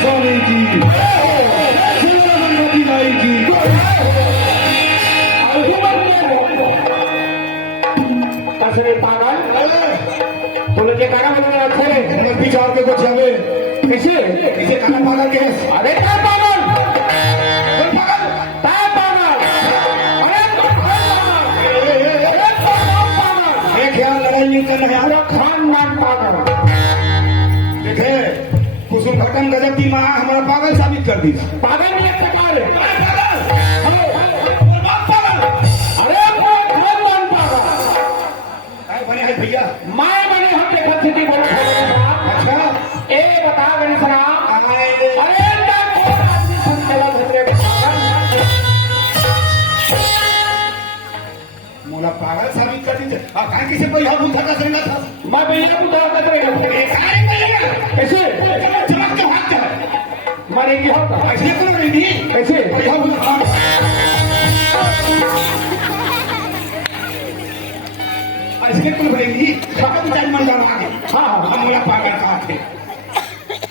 स्वामी की, गणपति माई की। कसरे पागल तुले जे गाना बजाना रखे मत विचार के कुछ हमें किसे इसे खाना पागल के अरे क्या पागल क्या पागल अरे ये ख्याल लड़ाई नहीं करना है अरे खानदान पागल देखे कुसुम घटन गजब की माँ हमारा पागल साबित कर दी। पागल नहीं है पागल अरे बने हैं भैया मैं बने हम देखा स्थिति बोलो अच्छा ए बता गणेश राम अरे मोला पागल साबित कर दी। अब कहीं किसी को यह बुद्धा का संगा था मैं भैया को दौड़ कर कैसे चमक के हाथ है मरेंगे हम ऐसे क्यों नहीं दी कैसे यह बुद्धा ऐसे क्यों भरेंगी सब टाइम मन जाना आगे हाँ हम मोला पागल कहा थे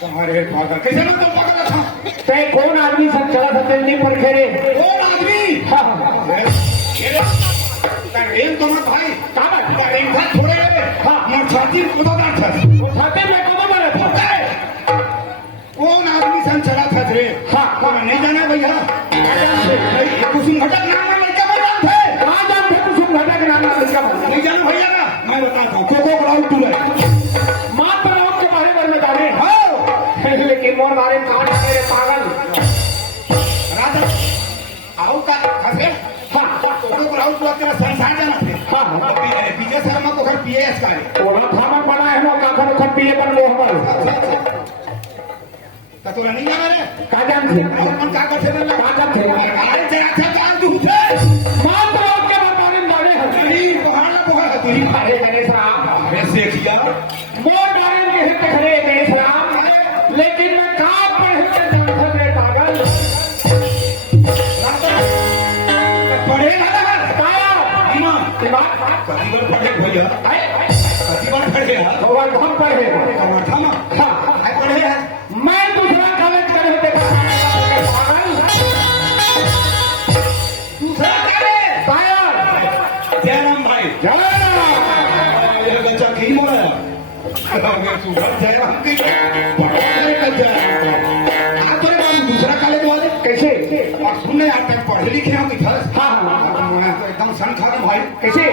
तुम्हारे पागल कैसे ना तो पागल था ते कौन आदमी सब चला सकते नहीं पर खेरे कौन आदमी हाँ रेल तो मत भाई कागज रेल था थोड़े हाँ मैं छाती उड़ा था वो खाते में कब मरा था कौन आदमी सन चला था रे हाँ नहीं जाना भैया कुसुम घटक नाम में लड़का मैं जानते कहाँ जानते कुसुम घटक नाम का लड़का नहीं जाना भैया ना मैं बताता हूँ कोको ग्राउंड टू है मात्र लोग के बारे में जाने हाँ लेकिन मोर बारे में कहाँ जाने रे पागल राजा आओ का हंसे कोको ग्राउंड टू तेरा संसार जाना थे हाँ विजय शर्मा को घर पीएस का है ओला थामन बना है ना काखन खपिए बन लो हमर कतोला नहीं जाना रे कहाँ जानते अपन का करते रे कहाँ जानते अरे तेरा अच्छा काम तू है मात्र लोग के बारे में जाने नहीं बहाना बहाना तू ही अरे गणेश राम अरे सेठिया मोर बारे में कहते खड़े गणेश राम लेकिन मैं कहाँ पर हूँ जानते रे पागल पढ़े ना लगा काया इमाम दिमाग कभी बार पढ़े भैया कभी बार पढ़े भगवान बहुत पढ़े कमाठा ना हाँ पढ़े है मैं दूसरा कॉलेज कर होते पागल दूसरा करे काया जय राम भाई जय ये बच्चा की मोड़ा अरे सुबह जय राम की पढ़े का जय आप तो दूसरा कॉलेज वाले कैसे और सुनने आते हैं पढ़े लिखे हो कि फर्स्ट हाँ तो एकदम सन खा भाई कैसे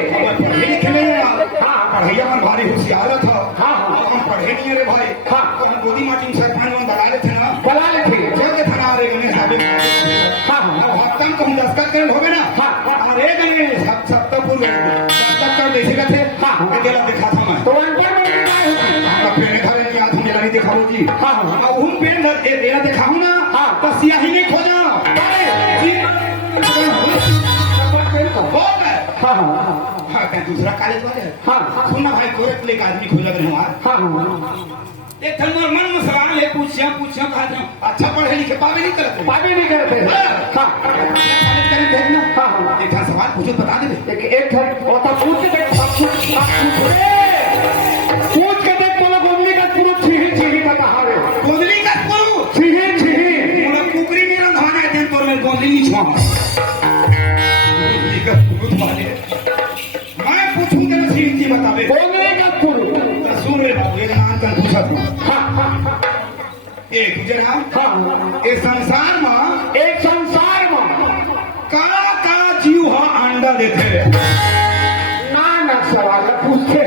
पढ़े लिखे नहीं है हाँ पढ़ैया मन भारी होशियार था हाँ हम पढ़े नहीं है रे भाई हाँ हम गोदी माटी में सरपंच में दलाले थे ना बला लेते जोर के थाना रे गणेश साहब हाँ हफ्तम कम दस्तखत करे होगे ना हाँ अरे गणेश सप्ताहपुर दस्तखत कर देखे का थे हाँ अकेला देखा था मैं तो अंतर में क्या है आपका पेड़ घरे की आंख मेरा नहीं देखा जी हाँ अब हम पेड़ घर मेरा देखा हूँ ना हाँ तो सियाही नहीं खोजा जी बहुत है हाँ हाँ क्या दूसरा कॉलेज वाले है हाँ सुनना भाई कोई एक आदमी खोजा कर हुआ हाँ एक थन मोर मन में सवाल है पूछिया कहा था अच्छा पढ़े लिखे पावे नहीं करते पापी नहीं करते हाँ कॉलेज करे थे ना हाँ एक था सवाल पूछो बता दे एक होता पूछ के देख पूछ के देख बोलो गोमली का पूछ छिही का कहा रे गोदली का पुरु छिही मोला कुकरी में रंधाना है दिन तोर में गोदली नहीं छुआ गोदली का पुरु वाले मैं पूछूं तेरे सीधी बतावे गोमली का पूछ सुन रे एक नाम का पूछा तू हाँ एक जना हाँ ए संसार में एक संसार में का जीव हा अंडा देते ना सवाल पूछते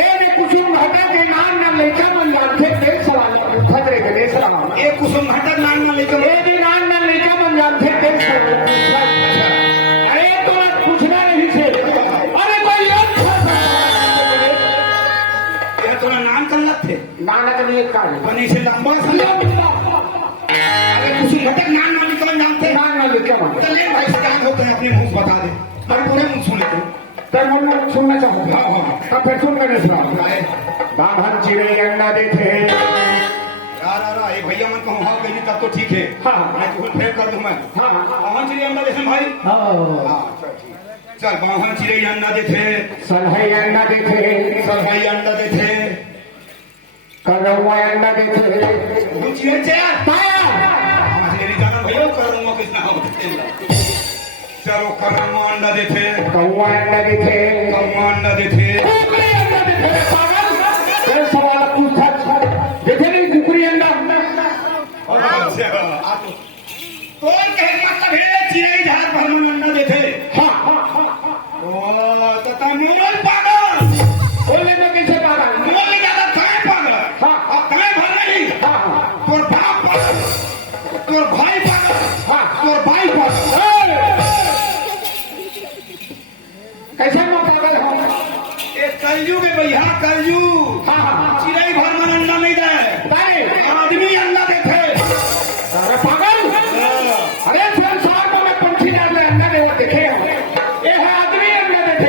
ए ने कुसुम घटक के नाम न लेकर मन जानते थे सवाल पूछत रे गणेश राम ए कुसुम घटक नाम ना लेकर ए ने नाम न लेकर मन जानते थे सवाल अरे तो पूछना नहीं थे अरे कोई और ये तो नाम करना थे नानक लिए काल बनी से लंबा समझ अरे कुसुम घटक नाम ना लेकर जानते नाम न लेकर मन चले भाई से क्या होते हैं अपने मुंह बता दे पर पूरे मुंह सुने थे तब हम सुनना चाहूंगा तब फिर सुन गणेश राम दामन चिड़ै अंडा देते रा एक भैया मन कहूँ हाँ कहीं तब तो ठीक है हाँ मैं तो फेर कर दूं मैं बावन चिड़ै अंडा देते भाई चल बावन चिड़ै अंडा देते सलहै अंडा देते सलहई अंडा देते कौवा अंडा देते रुचिए पाया मेरी जान भयो करूंगा किसना होते चलो करूंगा अंडा देते कौवा अंडा देते कौवा अंडा देते कुकरी अंडा देते पागल ये सवाल पूछा देते नहीं कुकरी अंडा अच्छा तो कहने मतलब है चिड़ै झाड़ पर अंडा देते हाँ ओ तो तमिल पागल बोलने में कैसे पागल बोल नहीं जाता काय पागल हाँ अब काय भर नहीं हाँ तोर बाप पागल तोर भाई पागल हाँ तोर भाई पागल कैसे मैं पागल हूँ ये कलयुग है भैया कलयुग हाँ हाँ चिड़ै घर में अंडा नहीं दे आदमी अंडा देते अरे पागल अरे संसार में मैं पंछी डाल में अंडा देवा देखे हैं ये है आदमी अंडा देते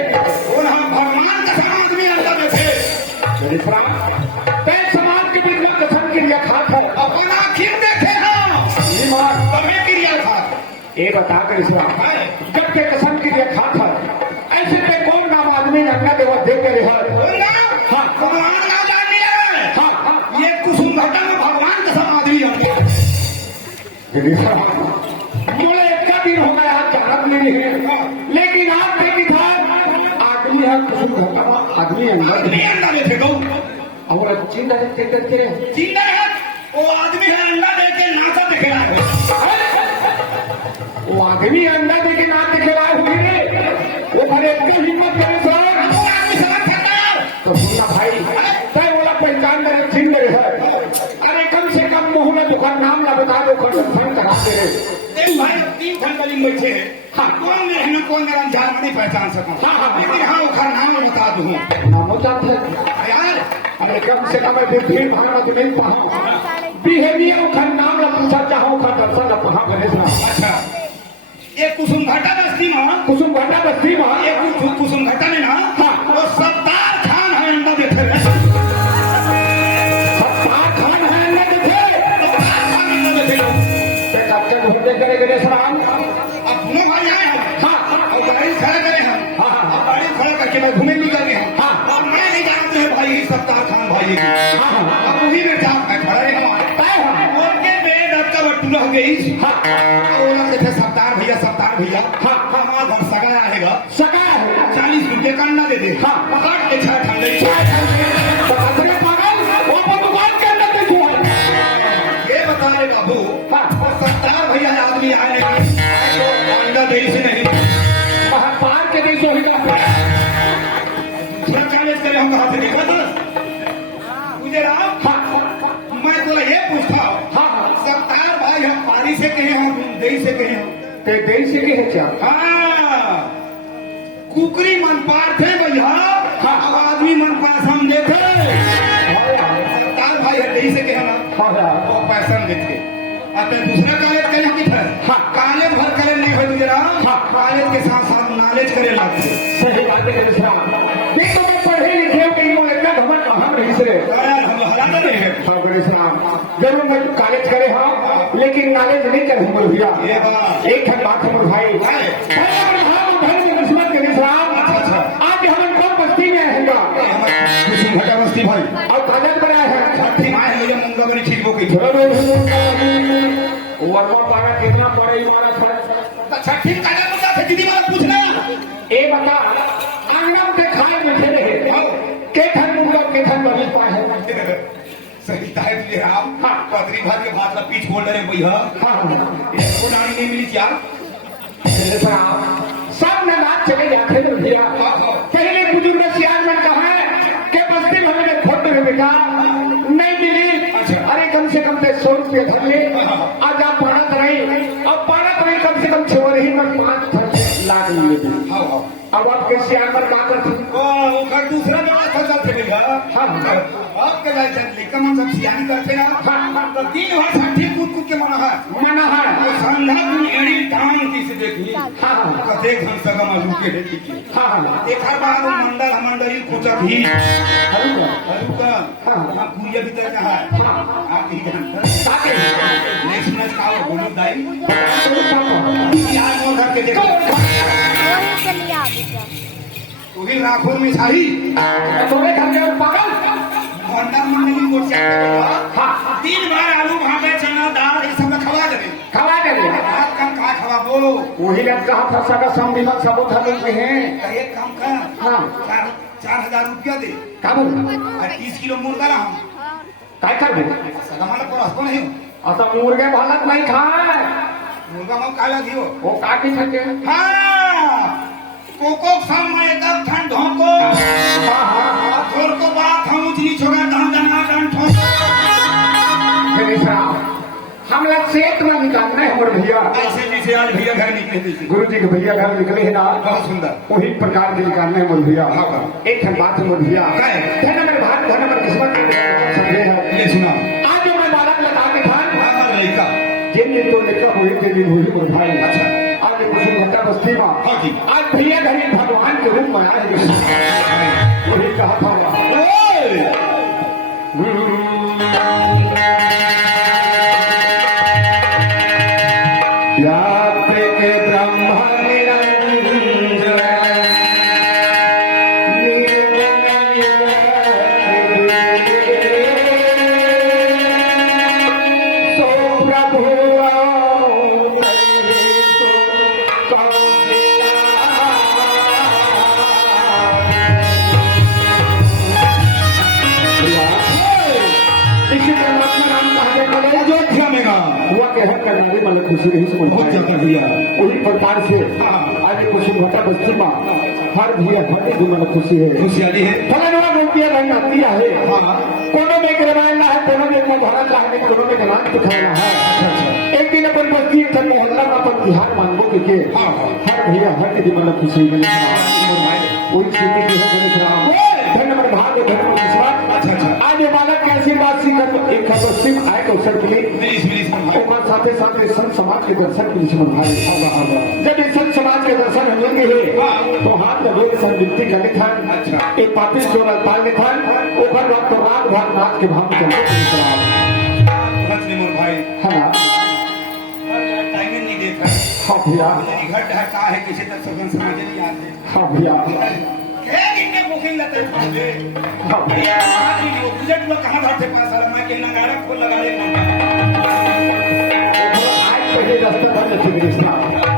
और हम भगवान का सब आदमी अंडा देते तय समाज के बीच में कसम क्रिया खात है अपना आखिर देखे हम ये बात तभी क्रिया था ये बता कर इसराम जब के कसम क्रिया खात है ऐसे पे कौन नाम आदमी ने अंडा देवा दे कर हाँ भगवान ना जानिए हाँ ये कुसुम घटा में भगवान का सब आदमी होंगे बोले एक का दिन हो गया चालक नहीं है लेकिन आप देखी था आदमी है कुछ घटना आदमी अंदर आदमी अंडा देते गौ और चिंता करके जिंदा है वो आदमी है अंडा दे के नाचा दिखे रहा है वो आदमी अंडा दे के नाच दिखे रहा हुई रे वो भले इतनी हिम्मत करे सर वो आदमी समझ सकता है तो सुनना भाई तय बोला पहचान मेरे चिन्ह मेरे है अरे कम से कम मुंह में दुकान नाम ना बता दो कर संग करा दे रे देख भाई 3 घंटे वाली बैठे हैं हाँ कौन रहना कौन मेरा जान नहीं पहचान सकूं हाँ, हाँ, लेकिन हाँ उखर नाम बता दूं नाम होता है यार अरे कम से कम भीड़ भगवत मिल पाऊँ बिहेवियर का नाम ला पूछा चाहो का दर्शन ला पहा गणेश अच्छा ये कुसुम घाटा बस्ती में कुसुम घाटा बस्ती में ये कुसुम घाटा में ना हाँ। वो सत्तार खान है अंडा देते रहे सत्तार खान है अंडा देते सत्तार खान अंडा देते रहे कच्चे घूमने करे गणेश राम अब घूमे भाई आए हम हाँ और गाड़ी खड़ा करे हम हाँ हाँ अब गाड़ी खड़ा करके मैं घूमे नहीं कर रहे हम हाँ। और मैं नहीं जानते हैं भाई सत्तार खान भाई हाँ हाँ अब वही में जाम है खड़ा रहेगा तय है उनके बेड अब का बट्टू रह गई हाँ बोला थे सत्तार भैया हाँ। हमारा घर सगा आएगा सका है 40 रुपये का अंडा दे दे हाँ। पकड़ के 6 ठंडे बताते पागल वो तो दुकान के अंदर देखो ये बता रहे बाबू हाँ। और सत्तार भैया आदमी आए तो अंडा दे से नहीं महापार के देश हो दूसरा चैलेंज करे हम कहा से देखा था मुझे राम मैं तो ये पूछता हाँ सत्तार भाई हम पानी से कहे हम दही से कहे हम ते देश से की है क्या हाँ कुकरी मन पार थे भैया हाँ। अब आदमी मन पास हम देते सत्तार भाई है दही से कहे हम हाँ वो पैसा देते अतः दूसरा कॉलेज करे की था हाँ। कॉलेज भर करे नहीं हो जरा हाँ। कॉलेज के साथ साथ नॉलेज करे लगते सही बात है गणेश राम देखो मैं पढ़े लिखे हूँ कहीं वो इतना घमंड कहाँ रही से हम हलाना नहीं है गणेश राम जरूर मैं कॉलेज करे हाँ लेकिन नॉलेज नहीं करे हम भैया ये बात एक है बात हमर भाई गणेश राम आज हम कौन बस्ती में आएगा कुसुम घटा बस्ती भाई और कॉलेज पर आए हैं छठी माए मुझे मुंडो करी ठीक हो गई वर्मा पारा कितना पड़े हमारा फर्ज छठी का क्या मुद्दा था दीदी वाला पूछना ए बता आंगन के खाए में थे रहे के धन मुंडा के धन बनी पाए सही ताहे तुझे राम हाँ। पत्री भर के भात का पीछ बोल रहे भैया हाँ इसको डाली नहीं मिली क्या गणेश राम सब ने नाच चले जाते थे भैया पहले बुजुर्ग सियार में कहा कि बस्ती में हमें फोटो में बेटा नहीं मिली अरे कम से कम 100 रुपये धरिए आज आप पढ़त रही अब पढ़त रही कम से कम छोर ही में 5 लाख मिले हाँ हाँ अब आप के सियार में क्या करते वो घर दूसरा जगह फसल थे भैया हाँ। अब के जाए लेकिन हम सब सियानी करते हैं हाँ। तो 3 बार छठी कूद कूद के मना है मना है तो संधा की एड़ी टांग किसी देखी हाँ कते घन सगम आलू के है की हाँ देखा बाद मंडल मंडली कुचा भी हाँ हरुका हाँ। हां कुरिया भीतर का है आप ही जानते ताके नेक्स्ट मैच का बोलो दाई तो यार वो घर के देखो वही चलिए आप इधर। तू ही लाखों में छाई तोरे घर के पागल होंडा मंडली मोटरसाइकिल हाँ दिन भर आलू भाटे चना दाल ये सब खवा देबे खवा दे दिया रात का का खवा बोलो वही ने कहा था सगा संविधान सबूत हम लोग हैं तो एक काम कर हाँ 4,000 रुपया दे काबू और 30 किलो मुर्गा ला हम काय कर दे सगा माला पर हसको नहीं आता मुर्गे भालत नहीं खाए मुर्गा में काला दियो वो काटी सके हाँ कोको सामने एकदम ठंड को हाँ हाँ हाँ थोर को बात हम उजली छोड़ा दाना ठोक मेरे साहब हम लोग सेठ में निकालना है हमारे भैया ऐसे जैसे आज भैया घर निकले थे गुरु जी के भैया घर निकले हैं ना बहुत सुंदर वही प्रकार के निकालने हैं हमारे भैया हाँ, हाँ। एक है बात है हमारे भैया क्या है? धन मेरे भाग धन मेरे किस्मत के समझे है ये सुना आज जो मैं बालक लगा के था हाँ लड़का जिन दिन तो निकला हुई के दिन हुई मेरे भाई अच्छा। आज कुछ घंटा बस्ती में हाँ जी। आज भैया घर ही भगवान के रूप में आए वही कहा था व्याप्त के ब्रह्म सो प्रभु अयोध्या में गा हुआ के हक करने में मतलब खुशी नहीं समझ बहुत पाए। ज्यादा भैया उसी प्रकार से हाँ। आज कुछ घटा बस्ती में हर भैया हर दिन में खुशी है खुशहाली है फलाना रुपया नहीं आती है हाँ कोनो में करवाना है कोनो में को भरत है कोनो में गलान दिखाना है एक दिन अपन बस्ती चल मोहल्ला में अपन बिहार मांगो के हाँ, हाँ। हर भैया हर दिन मतलब खुशी है वही स्थिति की है गणेश राम धन्य मेरे भाग धन्य मेरे विश्वास अच्छा। आज ये बालक के आशीर्वाद से कर एक बस्ती में आए के अवसर के लिए और साथ साथ संत समाज के दर्शन के विषय में भाई जब इस संत समाज के दर्शन हम लेंगे तो हाथ में लोग सब विनती करने था अच्छा। एक पापी जो पालने था ऊपर वक्त रात भाग नाथ के भाव में चलते भाई है ना टाइम नहीं देता हाँ भैया घर ढका है किसी तक सगन समाज नहीं आते हाँ भैया कितने बुकिंग लेते हैं हाँ भैया बजट में कहाँ भाग से पास आ रहा मैं कि नगाड़ा खोल लगा लेगा आज पहले रास्ता बंद है